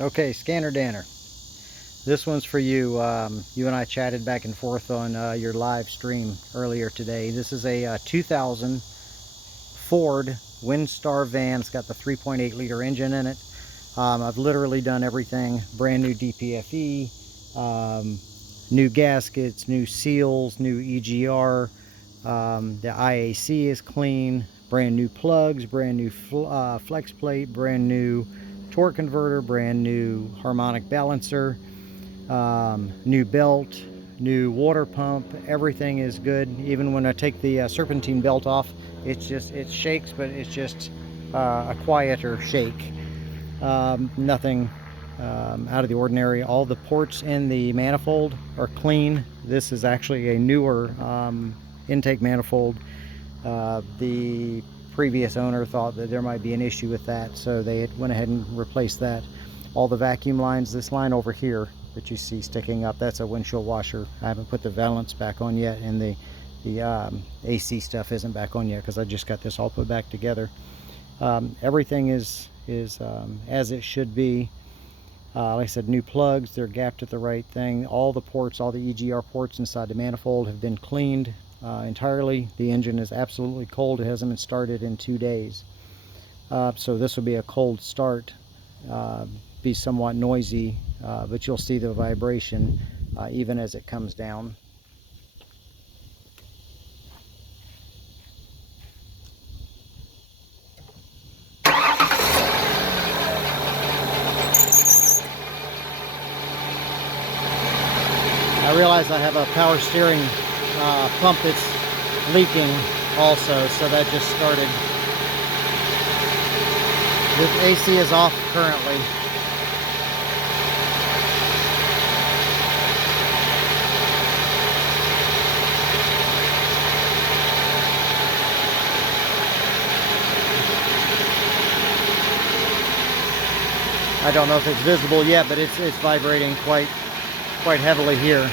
Okay, Scanner Danner. This one's for you. You and I chatted back and forth on your live stream earlier today. This is a 2000 Ford Windstar van. It's got the 3.8 liter engine in it. I've literally done everything. Brand new DPFE, new gaskets, new seals, new EGR. The IAC is clean. Brand new plugs, brand new flex plate, brand new torque converter, brand new harmonic balancer, new belt, new water pump. Everything is good. Even when I take the serpentine belt off, it shakes, but it's just a quieter shake. Nothing out of the ordinary. All the ports in the manifold are clean. This is actually a newer intake manifold. The previous owner thought that there might be an issue with that, so they went ahead and replaced that. All the vacuum lines, this line over here that you see sticking up, that's a windshield washer. I haven't put the valance back on yet, and the AC stuff isn't back on yet because I just got this all put back together. Everything is as it should be. Like I said, new plugs, they're gapped at the right thing. All the ports, all the EGR ports inside the manifold have been cleaned entirely. The engine is absolutely cold. It hasn't been started in 2 days. So this will be a cold start, be somewhat noisy, but you'll see the vibration even as it comes down. I realize I have a power steering pump that's leaking also, so that just started. The AC is off currently. I don't know if it's visible yet, but it's vibrating quite heavily here.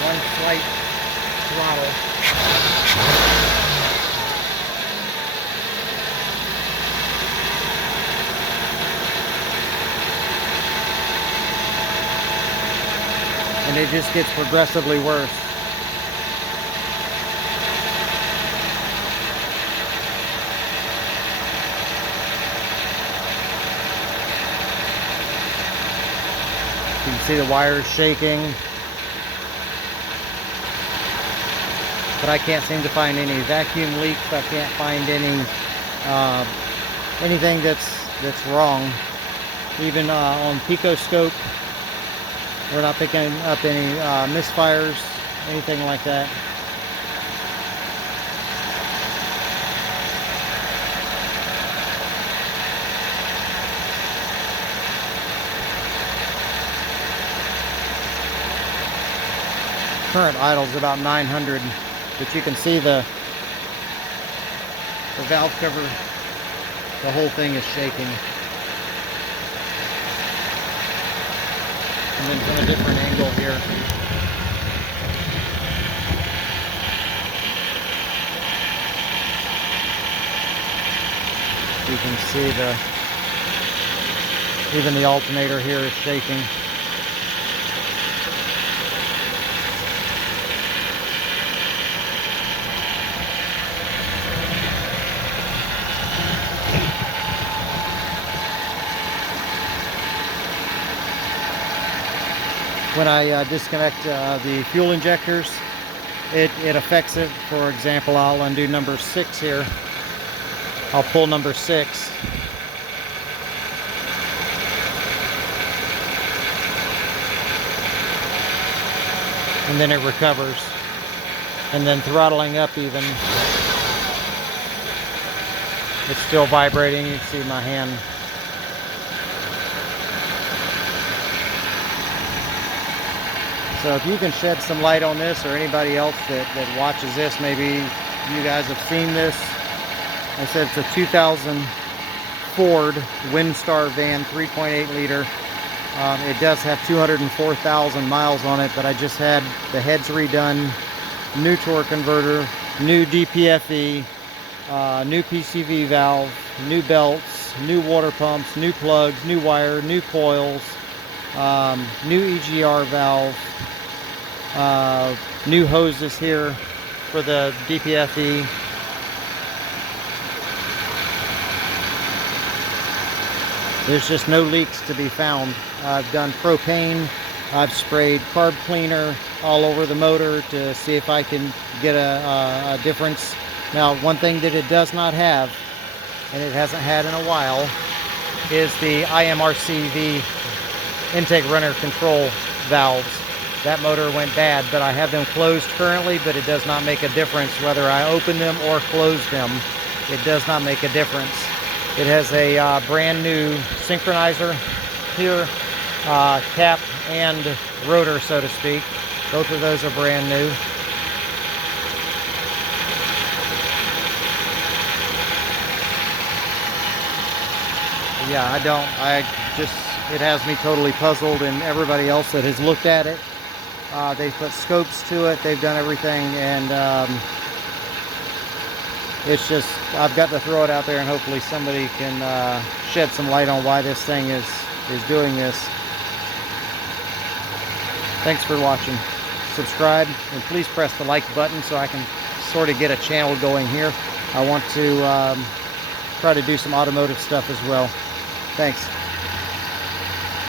One slight throttle. And it just gets progressively worse. You can see the wires shaking, but I can't seem to find any vacuum leaks. I can't find any anything that's wrong. Even on picoscope, we're not picking up any misfires, anything like that. Current idle is about 900, but you can see the valve cover, the whole thing is shaking. And then from a different angle here. You can see even the alternator here is shaking. When I disconnect the fuel injectors, it affects it. For example, I'll undo number 6 here. I'll pull number 6. And then it recovers. And then throttling up even, it's still vibrating. You can see my hand. So if you can shed some light on this, or anybody else that watches this, maybe you guys have seen this. I said it's a 2000 Ford Windstar van, 3.8 liter. It does have 204,000 miles on it, but I just had the heads redone, new torque converter, new DPFE, new PCV valve, new belts, new water pumps, new plugs, new wire, new coils, new EGR valve, new hoses here for the DPFE. There's just no leaks to be found. I've done propane, I've sprayed carb cleaner all over the motor to see if I can get a difference. Now, one thing that it does not have, and it hasn't had in a while, is the IMRCV intake runner control valves. That motor went bad, but I have them closed currently, but it does not make a difference whether I open them or close them. It does not make a difference. It has a brand new synchronizer here, cap and rotor, so to speak. Both of those are brand new. Yeah, it has me totally puzzled, and everybody else that has looked at it, they put scopes to it, they've done everything, and it's just, I've got to throw it out there and hopefully somebody can shed some light on why this thing is doing this. Thanks for watching. Subscribe, and please press the like button so I can sort of get a channel going here. I want to try to do some automotive stuff as well. Thanks.